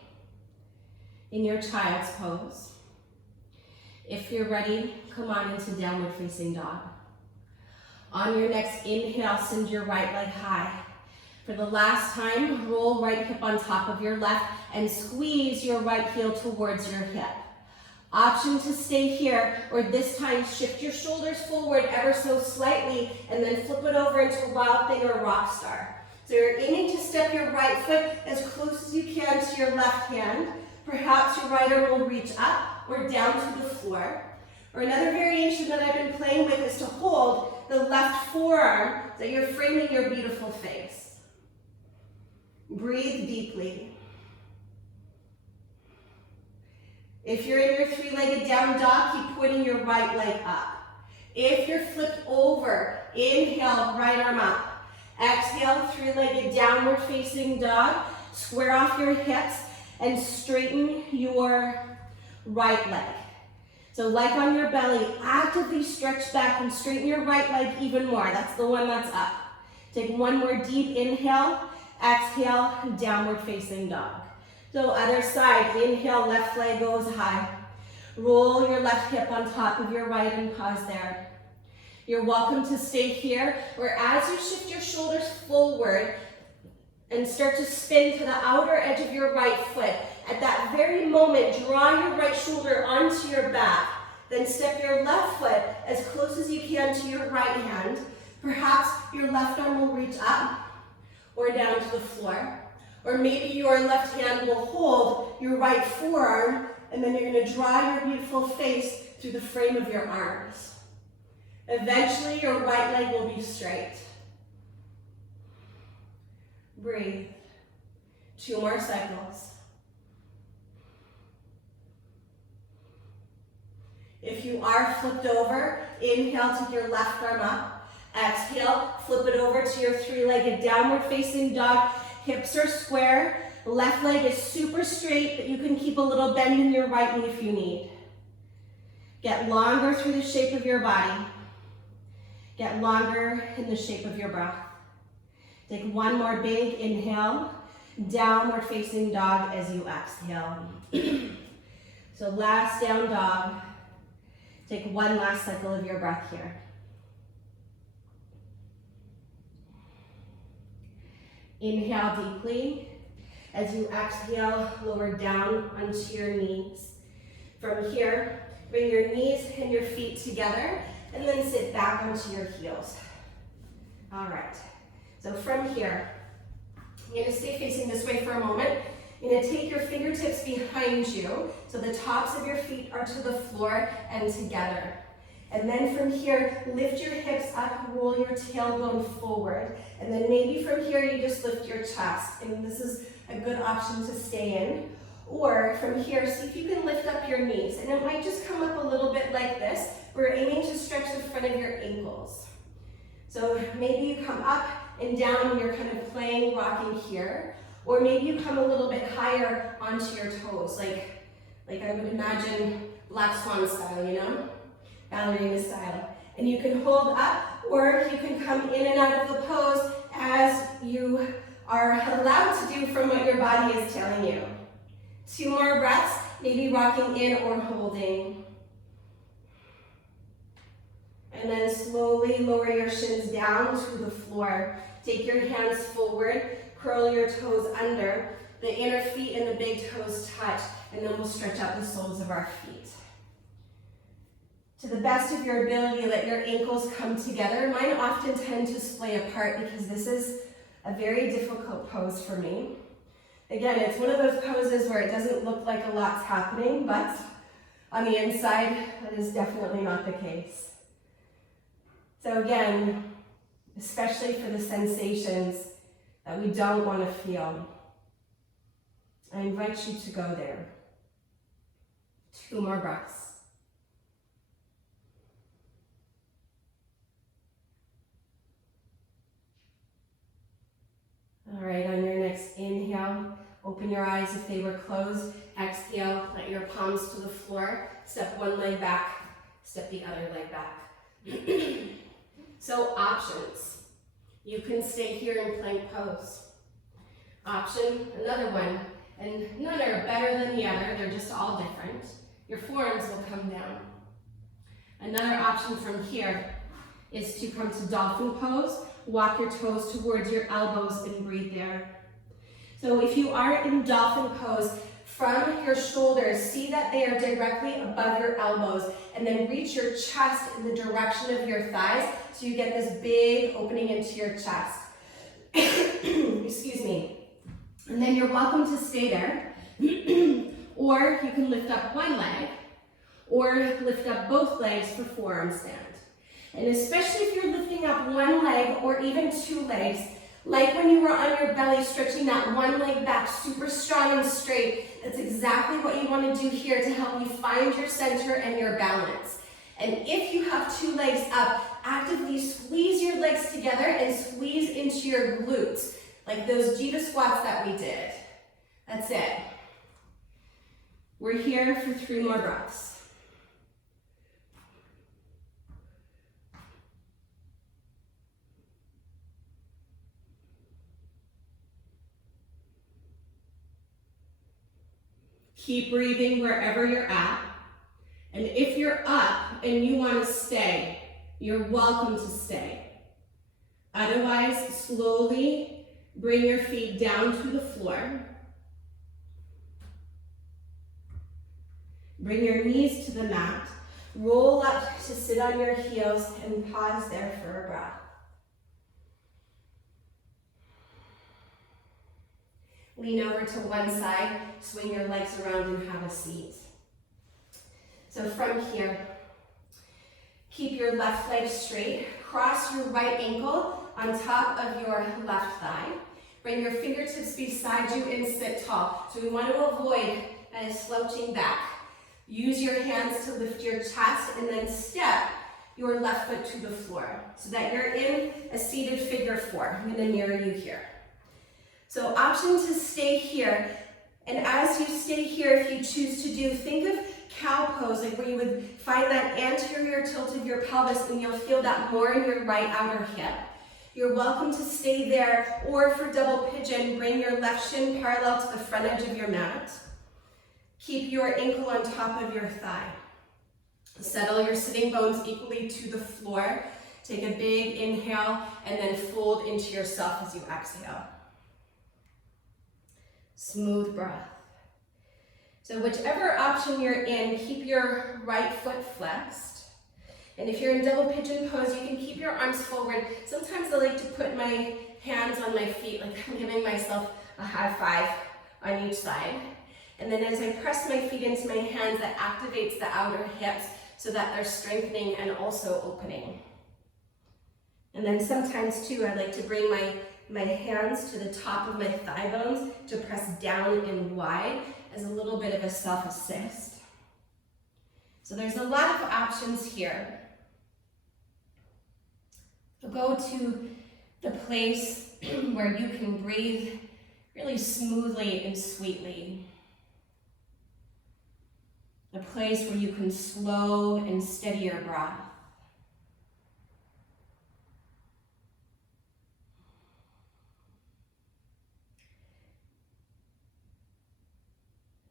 in your child's pose. If you're ready, come on into downward facing dog. On your next inhale, send your right leg high. For the last time, roll right hip on top of your left and squeeze your right heel towards your hip. Option to stay here, or this time shift your shoulders forward ever so slightly and then flip it over into Wild Thing or Rock Star. So you're aiming to step your right foot as close as you can to your left hand. Perhaps your right arm will reach up or down to the floor. Or another variation that I've been playing with is to hold the left forearm so you're framing your beautiful face. Breathe deeply. If you're in your 3-legged down dog, keep pointing your right leg up. If you're flipped over, inhale, right arm up. Exhale, 3-legged downward facing dog. Square off your hips and straighten your right leg. So like on your belly, actively stretch back and straighten your right leg even more. That's the one that's up. Take one more deep inhale. Exhale, downward facing dog. So other side, inhale, left leg goes high. Roll your left hip on top of your right and pause there. You're welcome to stay here, or as you shift your shoulders forward and start to spin to the outer edge of your right foot, at that very moment, draw your right shoulder onto your back. Then step your left foot as close as you can to your right hand. Perhaps your left arm will reach up or down to the floor. Or maybe your left hand will hold your right forearm, and then you're going to draw your beautiful face through the frame of your arms. Eventually, your right leg will be straight. Breathe. 2 more cycles. If you are flipped over, inhale, take your left arm up. Exhale, flip it over to your 3-legged downward facing dog. Hips are square. Left leg is super straight, but you can keep a little bend in your right knee if you need. Get longer through the shape of your body. Get longer in the shape of your breath. Take 1 more big inhale. Downward facing dog as you exhale. So last down dog. Take 1 last cycle of your breath here. Inhale deeply. As you exhale, lower down onto your knees. From here, bring your knees and your feet together, and then sit back onto your heels. All right, so from here, you're gonna stay facing this way for a moment. You're gonna take your fingertips behind you, so the tops of your feet are to the floor and together. And then from here, lift your hips up, roll your tailbone forward. And then maybe from here, you just lift your chest. And this is a good option to stay in. Or from here, see if you can lift up your knees. And it might just come up a little bit like this. We're aiming to stretch the front of your ankles. So maybe you come up and down and you're kind of playing, rocking here. Or maybe you come a little bit higher onto your toes, like I would imagine Black Swan style, you know? Ballerina style. And you can hold up, or you can come in and out of the pose as you are allowed to do from what your body is telling you. 2 more breaths, maybe rocking in or holding. And then slowly lower your shins down to the floor. Take your hands forward, curl your toes under. The inner feet and the big toes touch, and then we'll stretch out the soles of our feet. To the best of your ability, let your ankles come together. Mine often tend to splay apart because this is a very difficult pose for me. Again, it's one of those poses where it doesn't look like a lot's happening, but on the inside, that is definitely not the case. So again, especially for the sensations that we don't want to feel, I invite you to go there. 2 more breaths. All right, on your next inhale, open your eyes if they were closed. Exhale, let your palms to the floor. Step 1 leg back, step the other leg back. So options. You can stay here in plank pose. Option, another one, and none are better than the other, they're just all different. Your forearms will come down. Another option from here is to come to dolphin pose. Walk your toes towards your elbows and breathe there. So if you are in dolphin pose, from your shoulders, see that they are directly above your elbows, and then reach your chest in the direction of your thighs so you get this big opening into your chest. Excuse me. And then you're welcome to stay there. Or you can lift up 1 leg, or lift up both legs for forearm stand. And especially if you're lifting up 1 leg or even 2 legs, like when you were on your belly, stretching that 1 leg back super strong and straight, that's exactly what you want to do here to help you find your center and your balance. And if you have 2 legs up, actively squeeze your legs together and squeeze into your glutes, like those Jiva squats that we did. That's it. We're here for 3 more breaths. Keep breathing wherever you're at. And if you're up and you want to stay, you're welcome to stay. Otherwise, slowly bring your feet down to the floor. Bring your knees to the mat. Roll up to sit on your heels and pause there for a breath. Lean over to one side, swing your legs around and have a seat. So from here, keep your left leg straight. Cross your right ankle on top of your left thigh. Bring your fingertips beside you and sit tall. So we want to avoid slouching back. Use your hands to lift your chest and then step your left foot to the floor so that you're in a seated figure four. I'm going to mirror you here. So option to stay here, and as you stay here, if you choose to do, think of cow pose, like where you would find that anterior tilt of your pelvis and you'll feel that more in your right outer hip. You're welcome to stay there, or for double pigeon, bring your left shin parallel to the front edge of your mat. Keep your ankle on top of your thigh. Settle your sitting bones equally to the floor. Take a big inhale and then fold into yourself as you exhale. Smooth breath. So whichever option you're in, keep your right foot flexed. And if you're in double pigeon pose, you can keep your arms forward. Sometimes I like to put my hands on my feet, like I'm giving myself a high five on each side. And then as I press my feet into my hands, that activates the outer hips so that they're strengthening and also opening. And then sometimes too, I like to bring my hands to the top of my thigh bones to press down and wide as a little bit of a self-assist. So there's a lot of options here. So go to the place where you can breathe really smoothly and sweetly. A place where you can slow and steady your breath.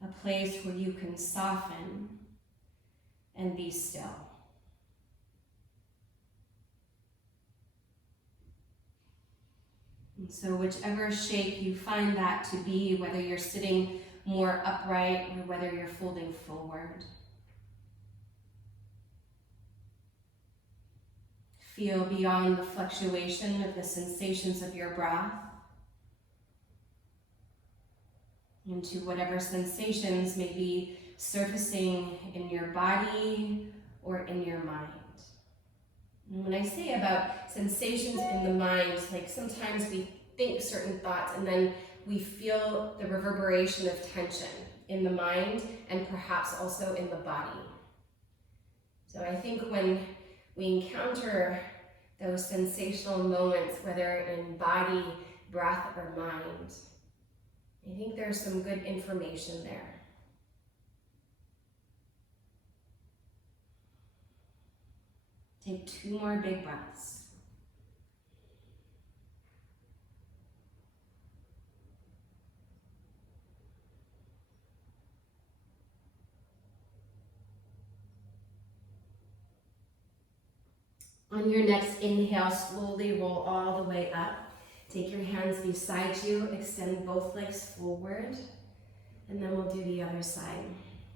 A place where you can soften and be still. And so whichever shape you find that to be, whether you're sitting more upright or whether you're folding forward. Feel beyond the fluctuation of the sensations of your breath into whatever sensations may be surfacing in your body or in your mind. And when I say about sensations in the mind, like sometimes we think certain thoughts and then we feel the reverberation of tension in the mind and perhaps also in the body. So I think when we encounter those sensational moments, whether in body, breath, or mind, I think there's some good information there. Take 2 more big breaths. On your next inhale, slowly roll all the way up. Take your hands beside you, extend both legs forward, and then we'll do the other side.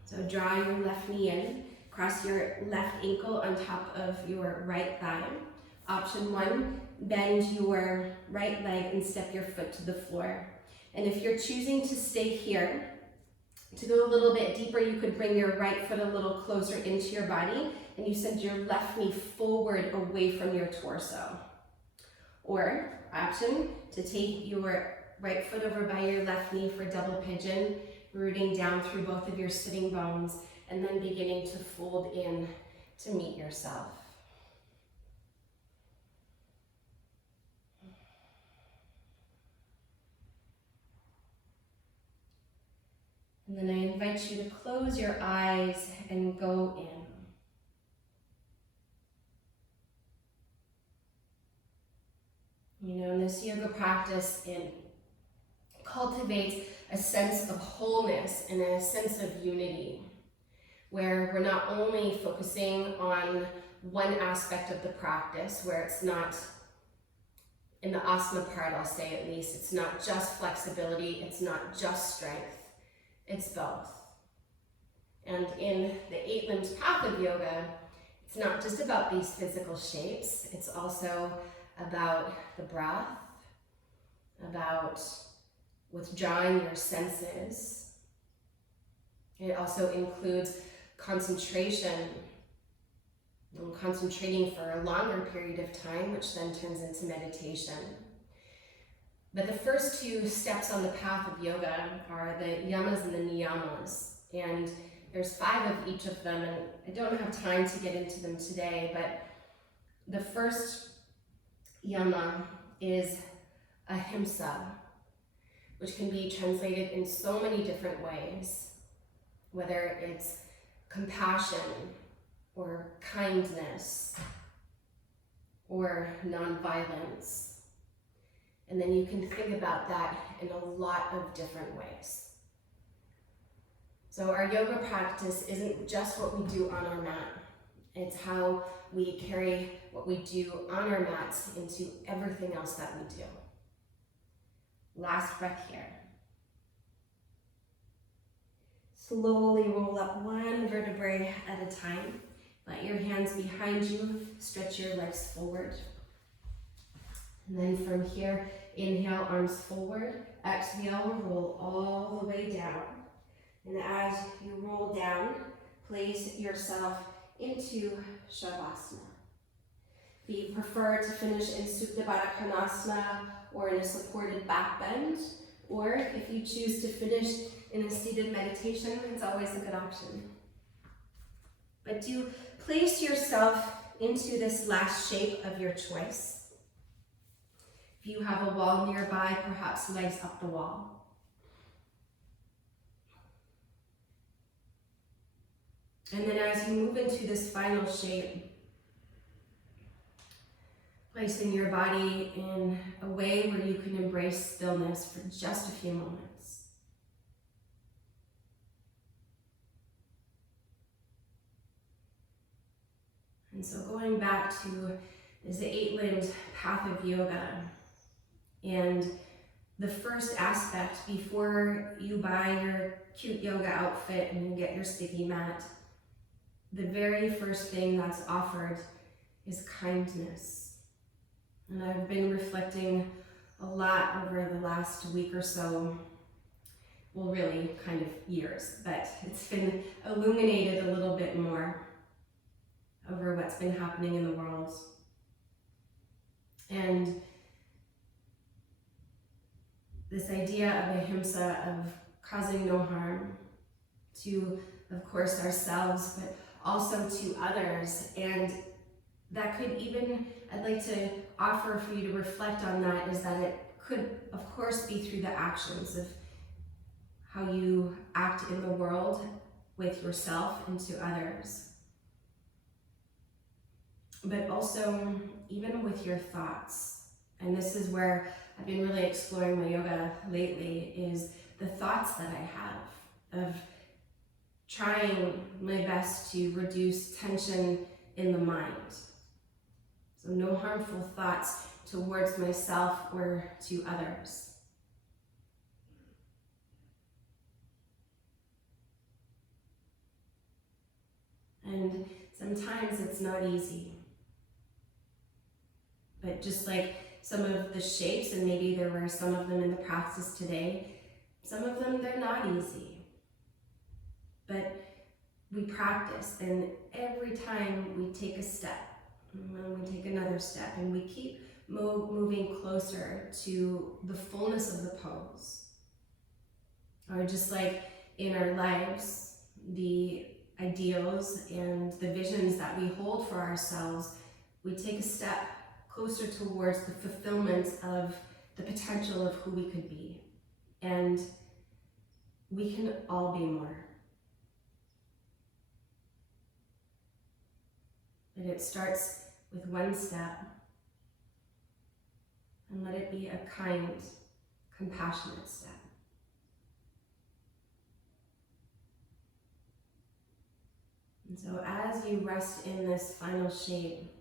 So draw your left knee in, cross your left ankle on top of your right thigh. Option 1, bend your right leg and step your foot to the floor. And if you're choosing to stay here, to go a little bit deeper, you could bring your right foot a little closer into your body and you send your left knee forward away from your torso. Or option to take your right foot over by your left knee for double pigeon, rooting down through both of your sitting bones and then beginning to fold in to meet yourself. And then I invite you to close your eyes and go in. You know, in this yoga practice, it cultivates a sense of wholeness and a sense of unity, where we're not only focusing on one aspect of the practice where it's not, in the asana part I'll say at least, it's not just flexibility, it's not just strength, it's both. And in the 8-limbed path of yoga, it's not just about these physical shapes, it's also about the breath, about withdrawing your senses. It also includes concentration, and concentrating for a longer period of time, which then turns into meditation. But the first 2 steps on the path of yoga are the yamas and the niyamas. And there's 5 of each of them, and I don't have time to get into them today, but the first yama is ahimsa, which can be translated in so many different ways, whether it's compassion, or kindness, or nonviolence. And then you can think about that in a lot of different ways. So our yoga practice isn't just what we do on our mat. It's how we carry what we do on our mats into everything else that we do. Last breath here. Slowly roll up one vertebrae at a time. Let your hands behind you, stretch your legs forward. And then from here, inhale, arms forward. Exhale, roll all the way down. And as you roll down, place yourself into Shavasana. If you prefer to finish in Supta Baddha Konasana or in a supported back bend, or if you choose to finish in a seated meditation, it's always a good option. But do place yourself into this last shape of your choice. If you have a wall nearby, perhaps legs up the wall. And then as you move into this final shape, placing your body in a way where you can embrace stillness for just a few moments. And so going back to this 8-limbed path of yoga, and the first aspect before you buy your cute yoga outfit and you get your sticky mat, the very first thing that's offered is kindness. And I've been reflecting a lot over the last week or so, well really kind of years, but it's been illuminated a little bit more over what's been happening in the world. And this idea of ahimsa, of causing no harm to, of course, ourselves, but also to others. And that could even, I'd like to offer for you to reflect on that, is that it could, of course, be through the actions of how you act in the world with yourself and to others. But also even with your thoughts. And this is where I've been really exploring my yoga lately, is the thoughts that I have, of trying my best to reduce tension in the mind. So no harmful thoughts towards myself or to others. And sometimes it's not easy. But just like some of the shapes, and maybe there were some of them in the practice today, some of them, they're not easy. But we practice, and every time we take a step, and then we take another step, and we keep moving closer to the fullness of the pose. Or just like in our lives, the ideals and the visions that we hold for ourselves, we take a step closer towards the fulfillment of the potential of who we could be. And we can all be more. But it starts with one step, and let it be a kind, compassionate step. And so as you rest in this final shape,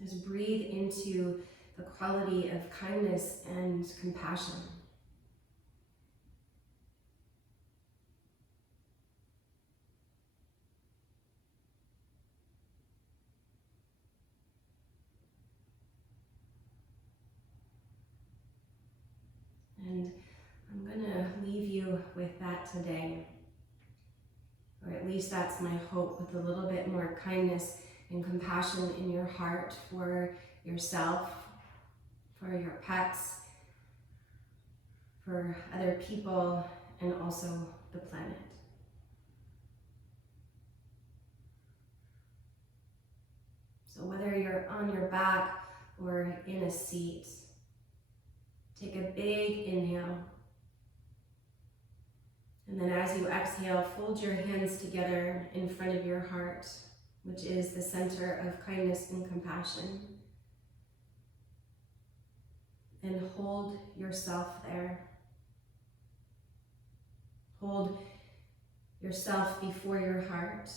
just breathe into the quality of kindness and compassion. And I'm gonna leave you with that today. Or at least that's my hope, with a little bit more kindness and compassion in your heart for yourself, for your pets, for other people, and also the planet. So whether you're on your back or in a seat, take a big inhale. And then as you exhale, fold your hands together in front of your heart, which is the center of kindness and compassion. And hold yourself there. Hold yourself before your heart.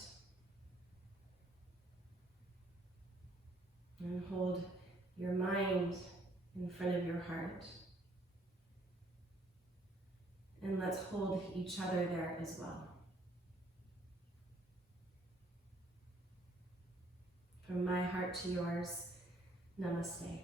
And hold your mind in front of your heart. And let's hold each other there as well. From my heart to yours, namaste.